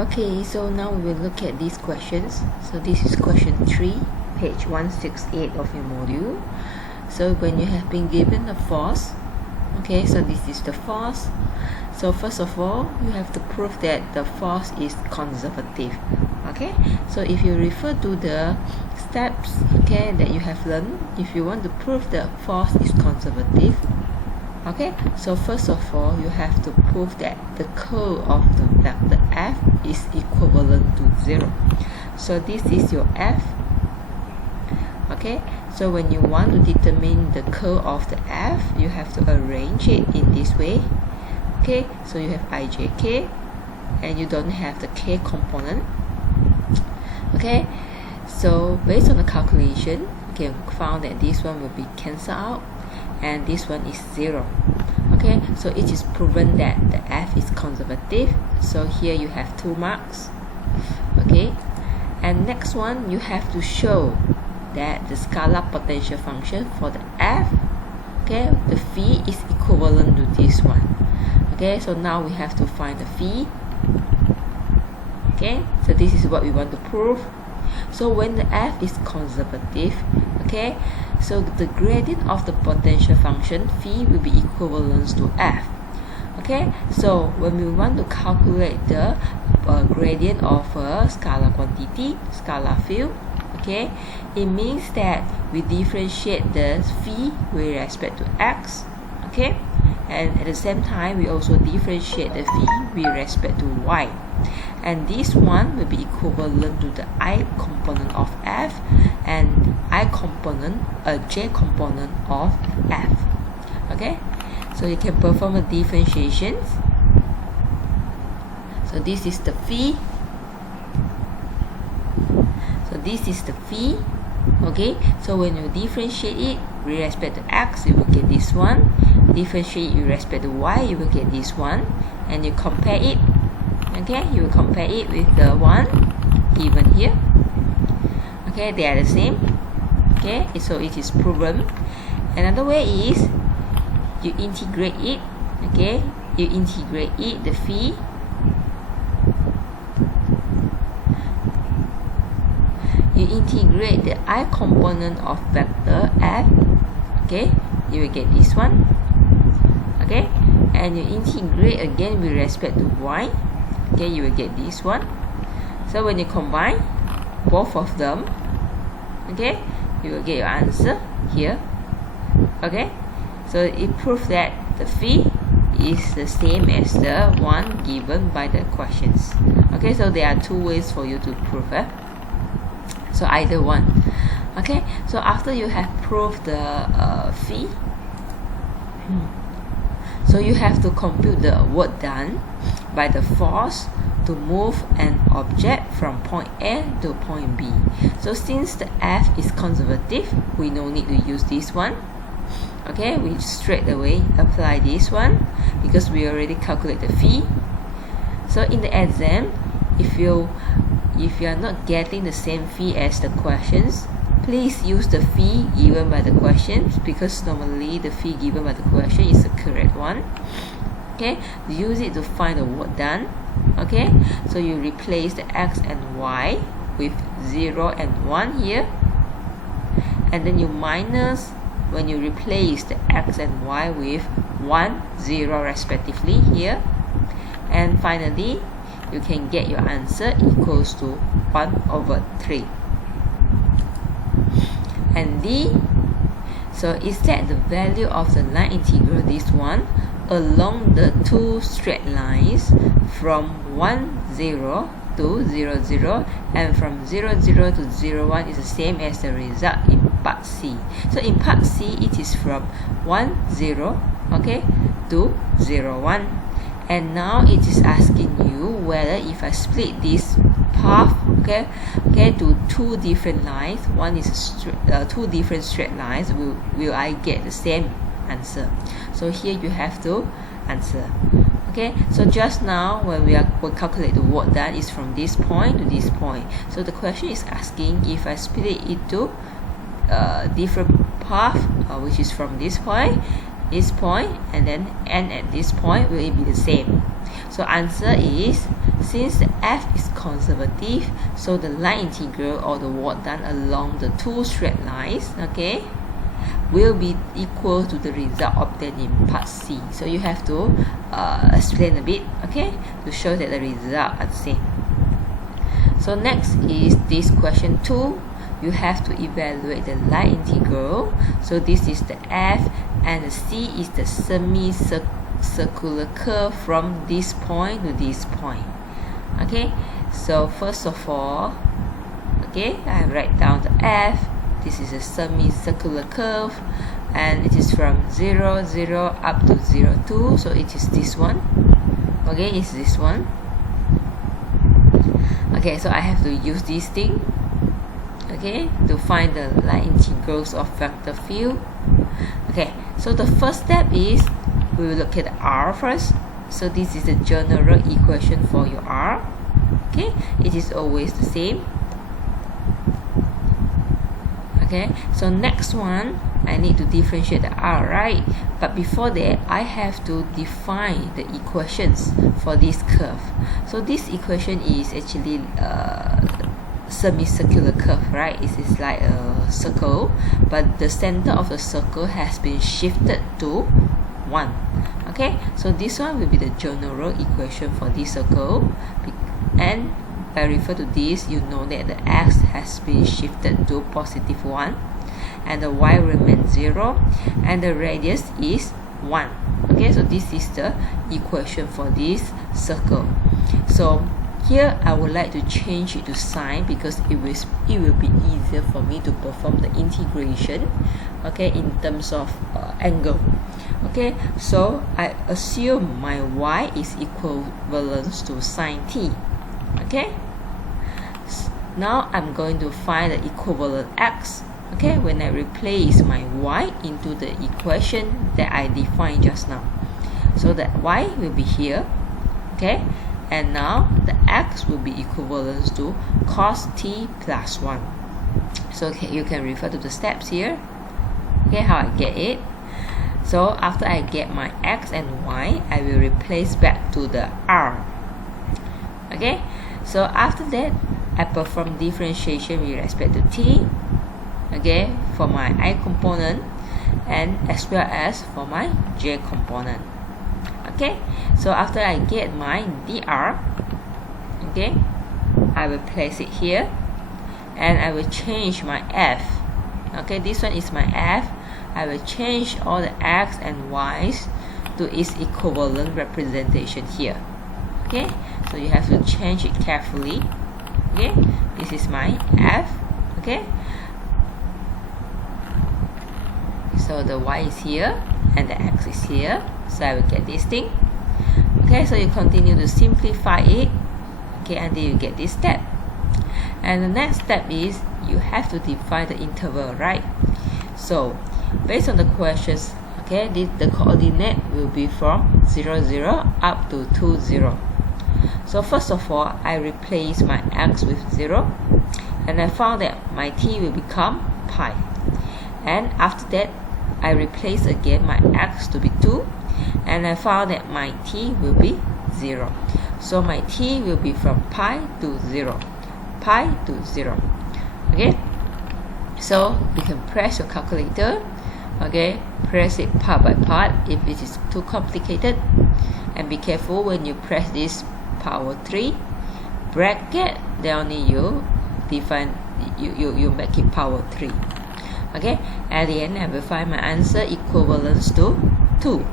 Okay, so now we will look at these questions. So this is question 3, page 168 of your module. So when you have been given a force, okay, so this is the force. So first of all, you have to prove that the force is conservative. Okay, so if you refer to the steps, okay, that you have learned, if you want to prove the force is conservative, okay, so first of all, you have to prove that the curl of the vector f is equivalent to 0. So this is your f. Okay, so when you want to determine the curl of the f, you have to arrange it in this way. Okay, so you have ijk and you don't have the k component. Okay, so based on the calculation, you can found that this one will be cancelled out and this one is 0. Okay, so it is proven that the f is conservative. So here you have 2 marks. Okay, and next one, you have to show that the scalar potential function for the f, okay, the phi is equivalent to this one. Okay, so now we have to find the phi. Okay, so this is what we want to prove. So when the f is conservative, okay, so the gradient of the potential function phi will be equivalent to f. Okay, so when we want to calculate the gradient of a scalar quantity, scalar field, okay, it means that we differentiate the phi with respect to x, okay, and at the same time we also differentiate the phi with respect to y, and this one will be equivalent to the I component of f and I component, j component of f. Okay, so you can perform the differentiations. So this is the phi. So this is the phi. Okay, so when you differentiate it with respect to x, you will get this one. Differentiate with respect to y, you will get this one, and you compare it. Okay, you will compare it with the one given here. Okay, they are the same. Okay, so it is proven. Another way is you integrate it. Okay, you integrate it, the phi. You integrate the I component of vector f. Okay, you will get this one. Okay, and you integrate again with respect to y. Okay, you will get this one. So when you combine both of them, okay, you will get your answer here. Okay, so it proves that the phi is the same as the one given by the questions. Okay, so there are 2 ways for you to prove it. So either one. Okay, so after you have proved the phi, so you have to compute the work done by the force to move an object from point A to point B. So since the f is conservative, we no need to use this one. Okay, we straight away apply this one because we already calculate the phi. So in the exam, if you are not getting the same phi as the questions, please use the phi given by the questions because normally the phi given by the question is the correct one. Okay, use it to find the work done. Okay, so you replace the x and y with 0 and 1 here, and then you minus when you replace the x and y with 1, 0 respectively here, and finally you can get your answer equals to 1/3. And d, so is that the value of the line integral, this one, along the 2 straight lines from 1, 0 to 0, 0, and from 0, 0 to 0, 1 is the same as the result in part C. So in part C, it is from 1, 0, okay, to 0, 1. And now it is asking you whether if I split this path, okay, to 2 different lines, one is 2 different straight lines, will I get the same answer? So here you have to answer. Okay, so just now when we calculate the work done is from this point to this point. So the question is asking if I split it to different path, which is from this point, and then end at this point, will it be the same? So answer is since the f is conservative, so the line integral or the work done along the two straight lines, okay, will be equal to the result obtained in part C. So you have to explain a bit, okay, to show that the results are the same. So next is this question 2. You have to evaluate the line integral. So this is the f, and the C is the semicircular curve from this point to this point. Okay, so first of all, okay, I write down the f. This is a semicircular curve, and it is from 0, 0 up to 0, 2. So it is this one. Okay, it's this one. Okay, so I have to use this thing, okay, to find the line integrals of vector field. Okay, so the first step is we will look at the R first. So this is the general equation for your R. Okay, it is always the same. Okay, so next one, I need to differentiate the R, right? But before that, I have to define the equations for this curve. So this equation is actually semicircular curve, right? It is like a circle, but the center of the circle has been shifted to 1. Okay, so this one will be the general equation for this circle, and by refer to this, you know that the x has been shifted to positive 1, and the y remains 0, and the radius is 1. Okay, so this is the equation for this circle. So here I would like to change it to sine because it will be easier for me to perform the integration, okay, in terms of angle. Okay, so I assume my y is equivalent to sine t. Okay, now I'm going to find the equivalent x, okay, when I replace my y into the equation that I defined just now. So that y will be here, okay, and now the x will be equivalent to cos t plus 1. So okay, you can refer to the steps here, okay, how I get it. So after I get my x and y, I will replace back to the r. Okay, so after that, I perform differentiation with respect to t, okay, for my I component, and as well as for my j component. Okay, so after I get my dr, okay, I will place it here, and I will change my f. Okay, this one is my f. I will change all the x and y's to its equivalent representation here. Okay, so you have to change it carefully. Okay, this is my f. Okay, so the y is here and the x is here, so I will get this thing. Okay, so you continue to simplify it, okay, until you get this step. And the next step is you have to define the interval, right? So based on the questions, okay, the coordinate will be from 0, 0 up to 2, 0. So first of all, I replace my x with 0, and I found that my t will become pi. And after that, I replace again my x to be 2, and I found that my t will be 0. So my t will be from pi to 0, pi to 0. Okay, so you can press your calculator, okay, press it part by part if it is too complicated, and be careful when you press this power 3 bracket, then only you define, you make it power 3. Okay, at the end I will find my answer equivalent to 2.